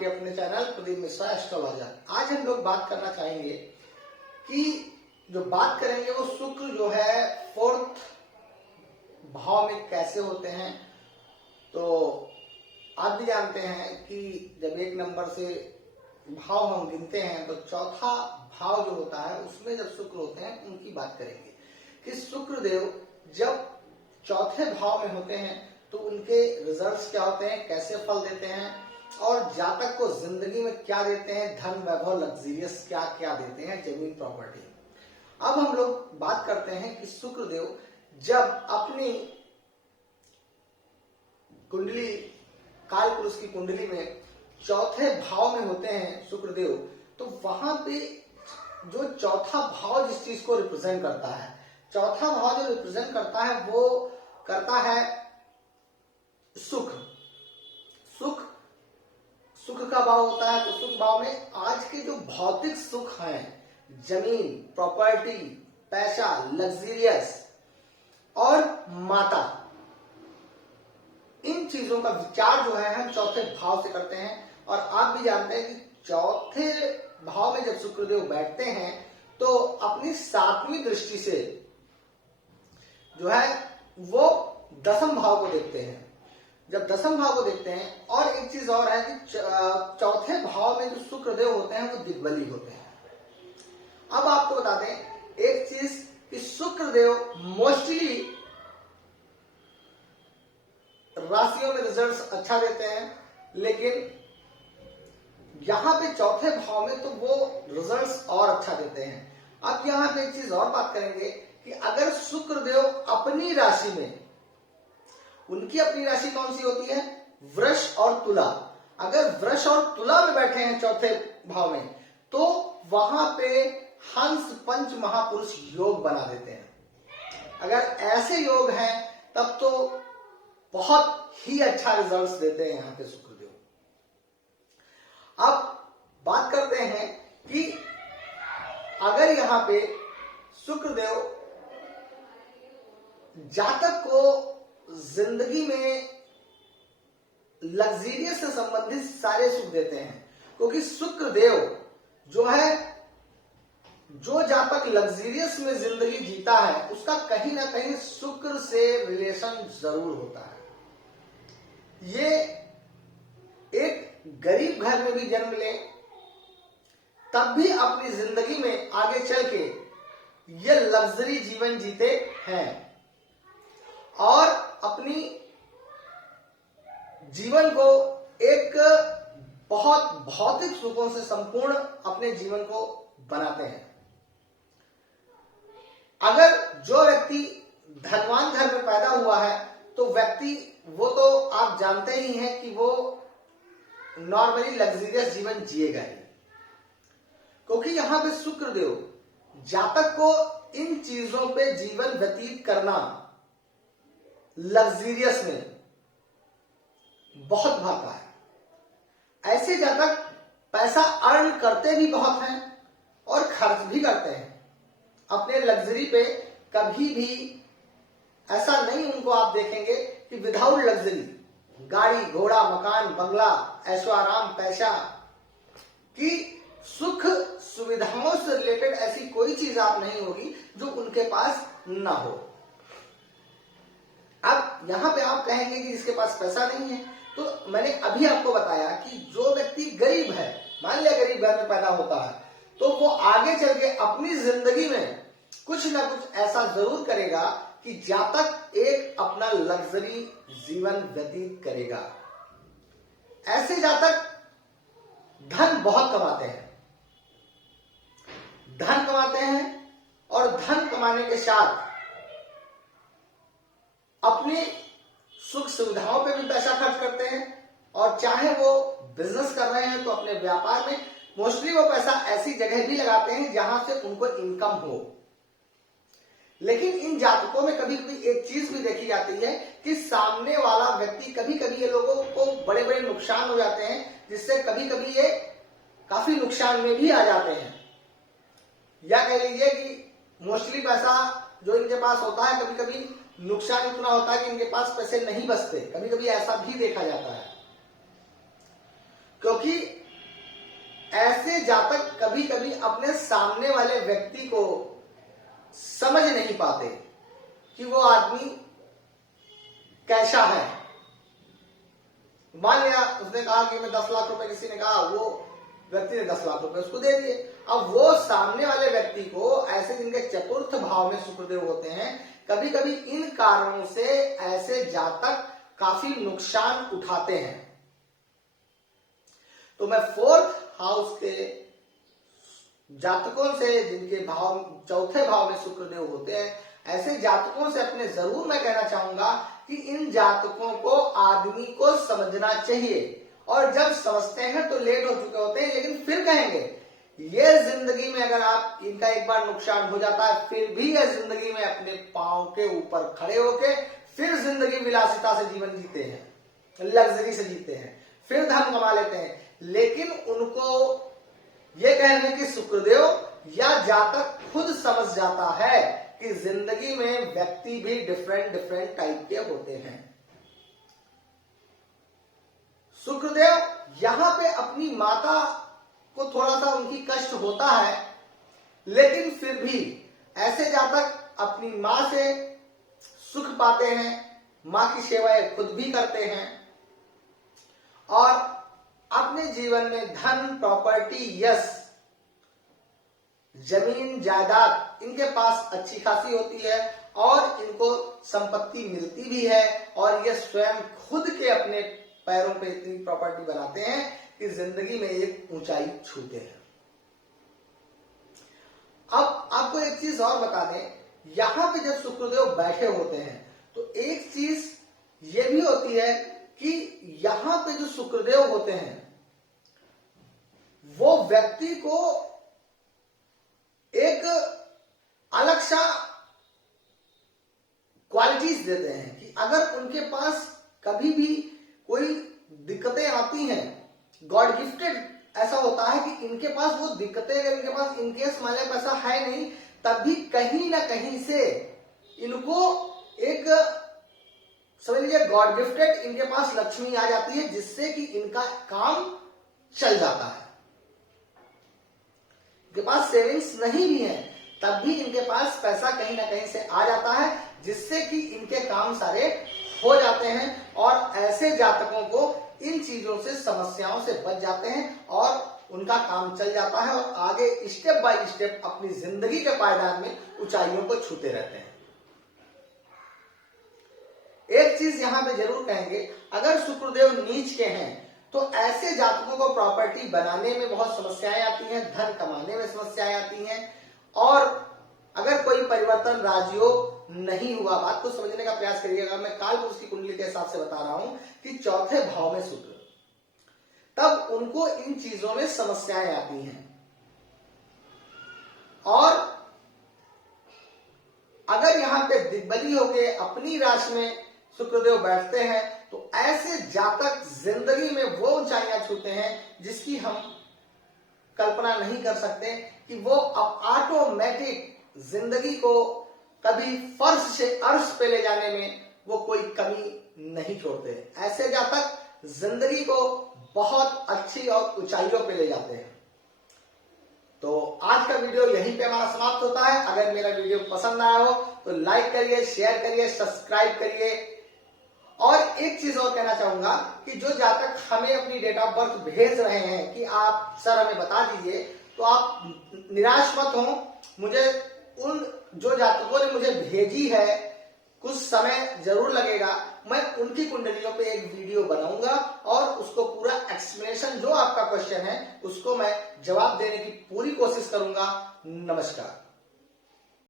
आपके अपने channel Pradeep Mishra astrologer. आज हम लोग बात करना चाहेंगे कि जो बात करेंगे वो शुक्र जो है 4th भाव में कैसे होते हैं। तो आप भी जानते हैं कि जब 1 नंबर से भाव हम गिनते हैं तो चौथा भाव जो होता है उसमें जब शुक्र होते हैं उनकी बात करेंगे कि शुक्र देव जब चौथे भाव में होते हैं तो उनके रिजल्ट्स क्या होते हैं, कैसे फल देते हैं और जातक को जिंदगी में क्या देते हैं, धन वैभव लग्जरियस क्या क्या देते हैं, जमीन प्रॉपर्टी। अब हम लोग बात करते हैं कि शुक्र देव जब अपनी कुंडली काल पुरुष की कुंडली में चौथे भाव में होते हैं शुक्र देव, तो वहां पे जो चौथा भाव जिस चीज को रिप्रेजेंट करता है, चौथा भाव जो रिप्रेजेंट करता है वो करता है सुख। सुख सुख का भाव होता है। तो सुख भाव में आज के जो भौतिक सुख हैं, जमीन प्रॉपर्टी, पैसा, लग्जरियस और माता, इन चीजों का विचार जो है हम चौथे भाव से करते हैं। और आप भी जानते हैं कि चौथे भाव में जब शुक्रदेव बैठते हैं तो अपनी 7वीं दृष्टि से जो है वो 10th भाव को देखते हैं। जब 10th भाव को देखते हैं, और एक चीज और है कि चौथे भाव में जो शुक्रदेव होते हैं वो दिग्बली होते हैं। अब आपको बता दें एक चीज कि शुक्रदेव मोस्टली राशियों में रिजल्ट्स अच्छा देते हैं, लेकिन यहां पे चौथे भाव में तो वो रिजल्ट्स और अच्छा देते हैं। अब यहां पे एक चीज और बात करेंगे कि अगर शुक्रदेव अपनी राशि में, उनकी अपनी राशि कौन सी होती है, वृष और तुला, अगर वृष और तुला में बैठे हैं चौथे भाव में तो वहां पे हंस पंच महापुरुष योग बना देते हैं। अगर ऐसे योग हैं तब तो बहुत ही अच्छा रिजल्ट्स देते हैं यहां पे शुक्रदेव। अब बात करते हैं कि अगर यहां पे शुक्रदेव जातक को जिंदगी में लग्जरियस से संबंधित सारे सुख देते हैं, क्योंकि शुक्रदेव जो है, जो जातक लग्जरियस में जिंदगी जीता है उसका कहीं ना कहीं शुक्र से रिलेशन जरूर होता है। ये एक गरीब घर में भी जन्म ले तब भी अपनी जिंदगी में आगे चल के ये लग्जरी जीवन जीते हैं और अपनी जीवन को एक बहुत भौतिक सुखों से संपूर्ण अपने जीवन को बनाते हैं। अगर जो व्यक्ति धनवान घर में पैदा हुआ है तो व्यक्ति वो तो आप जानते ही हैं कि वो नॉर्मली लग्जरियस जीवन जिएगा ही, क्योंकि यहां पे शुक्रदेव जातक को इन चीजों पे जीवन व्यतीत करना लग्जरियस में बहुत भाता है। ऐसे जातक पैसा अर्न करते भी बहुत हैं और खर्च भी करते हैं अपने लग्जरी पे। कभी भी ऐसा नहीं उनको आप देखेंगे कि विदाउट लग्जरी, गाड़ी घोड़ा मकान बंगला ऐशो आराम पैसा की सुख सुविधाओं से रिलेटेड ऐसी कोई चीज आप नहीं होगी जो उनके पास ना हो। अब यहां पे आप कहेंगे कि जिसके पास पैसा नहीं है, तो मैंने अभी आपको बताया कि जो व्यक्ति गरीब है, मान लिया गरीब घर में पैदा होता है, तो वो आगे चल के अपनी जिंदगी में कुछ ना कुछ ऐसा जरूर करेगा कि जातक एक अपना लग्जरी जीवन व्यतीत करेगा। ऐसे जातक धन बहुत कमाते हैं, धन कमाते हैं और धन कमाने के साथ अपनी सुख सुविधाओं पे भी पैसा खर्च करते हैं, और चाहे वो बिजनेस कर रहे हैं तो अपने व्यापार में मोस्टली वो पैसा ऐसी जगह भी लगाते हैं जहां से उनको इनकम हो। लेकिन इन जातकों में कभी कभी एक चीज भी देखी जाती है कि सामने वाला व्यक्ति, कभी कभी ये लोगों को बड़े बड़े नुकसान हो जाते हैं, जिससे कभी कभी ये काफी नुकसान में भी आ जाते हैं। या कह लीजिए कि मोस्टली पैसा जो इनके पास होता है, कभी कभी नुकसान इतना होता है कि इनके पास पैसे नहीं बचते, कभी कभी ऐसा भी देखा जाता है। क्योंकि ऐसे जातक कभी कभी अपने सामने वाले व्यक्ति को समझ नहीं पाते कि वो आदमी कैसा है। मान लिया उसने कहा कि मैं 10 लाख रुपए, किसी ने कहा, वो व्यक्ति ने 10 लाख रुपए उसको दे दिए। अब वो सामने वाले व्यक्ति को, ऐसे जिनके चतुर्थ भाव में शुक्रदेव होते हैं, कभी कभी इन कारणों से ऐसे जातक काफी नुकसान उठाते हैं। तो मैं 4th हाउस के जातकों से, जिनके भाव चौथे भाव में शुक्रदेव होते हैं, ऐसे जातकों से अपने जरूर मैं कहना चाहूंगा कि इन जातकों को आदमी को समझना चाहिए। और जब समझते हैं तो लेट हो चुके होते हैं, लेकिन फिर कहेंगे ये जिंदगी में अगर आप इनका एक बार नुकसान हो जाता है, फिर भी ये जिंदगी में अपने पांव के ऊपर खड़े होके फिर जिंदगी विलासिता से जीवन जीते हैं, लग्जरी से जीते हैं, फिर धन कमा लेते हैं। लेकिन उनको ये कहने कि शुक्रदेव या जातक खुद समझ जाता है कि जिंदगी में व्यक्ति भी डिफरेंट टाइप के होते हैं। शुक्रदेव यहां पे अपनी माता को थोड़ा सा उनकी कष्ट होता है, लेकिन फिर भी ऐसे जातक अपनी मां से सुख पाते हैं, मां की सेवाएं खुद भी करते हैं और अपने जीवन में धन, प्रॉपर्टी, यश, जमीन, जायदाद इनके पास अच्छी खासी होती है और इनको संपत्ति मिलती भी है और ये स्वयं खुद के अपने पैरों पे इतनी प्रॉपर्टी बनाते हैं कि जिंदगी में एक ऊंचाई छूते हैं। अब आपको एक चीज और बता दें, यहां पे जब शुक्रदेव बैठे होते हैं तो एक चीज ये भी होती है कि यहां पे जो शुक्रदेव होते हैं वो व्यक्ति को एक अलग सा क्वालिटीज देते हैं कि अगर उनके पास कभी भी कोई दिक्कतें आती हैं, गॉड गिफ्टेड ऐसा होता है कि इनके पास वो दिक्कतें, अगर इनके पास इनकेस मान लिया पैसा है नहीं, तब भी कहीं ना कहीं से इनको एक, समझ लीजिए, गॉड गिफ्टेड इनके पास लक्ष्मी आ जाती है, जिससे कि इनका काम चल जाता है। इनके पास सेविंग्स नहीं भी है, तब भी इनके पास पैसा कहीं ना कहीं से आ जाता है, जिससे कि इनके काम सारे हो जाते हैं और ऐसे जातकों को इन चीजों से, समस्याओं से बच जाते हैं और उनका काम चल जाता है और आगे स्टेप बाय स्टेप अपनी जिंदगी के पायदान में ऊंचाइयों को छूते रहते हैं। एक चीज यहां पे जरूर कहेंगे, अगर शुक्रदेव नीच के हैं तो ऐसे जातकों को प्रॉपर्टी बनाने में बहुत समस्याएं आती हैं, धन कमाने में समस्याएं आती हैं और अगर कोई परिवर्तन राजयोग नहीं हुआ, बात को समझने का प्रयास करिएगा। मैं कालपुरुष की कुंडली के हिसाब से बता रहा हूं कि चौथे भाव में शुक्र, तब उनको इन चीजों में समस्याएं आती हैं। और अगर यहां पे दिग्बली होके अपनी राशि में शुक्रदेव बैठते हैं तो ऐसे जातक जिंदगी में वो ऊंचाइयां छूते हैं जिसकी हम कल्पना नहीं कर सकते कि वो अब ऑटोमेटिक जिंदगी को कभी फर्श से अर्श पे ले जाने में वो कोई कमी नहीं छोड़ते। ऐसे जातक जिंदगी को बहुत अच्छी और ऊंचाइयों पे ले जाते हैं। तो आज का वीडियो यहीं पे हमारा समाप्त होता है। अगर मेरा वीडियो पसंद आया हो तो लाइक करिए, शेयर करिए, सब्सक्राइब करिए। और एक चीज और कहना चाहूंगा कि जो जातक हमें अपनी डेट ऑफ बर्थ भेज रहे हैं कि आप सर हमें बता दीजिए, तो आप निराश मत हो। मुझे उन जो जातकों ने मुझे भेजी है, कुछ समय जरूर लगेगा, मैं उनकी कुंडलियों पे एक वीडियो बनाऊंगा और उसको पूरा एक्सप्लेनेशन, जो आपका क्वेश्चन है उसको मैं जवाब देने की पूरी कोशिश करूंगा। नमस्कार।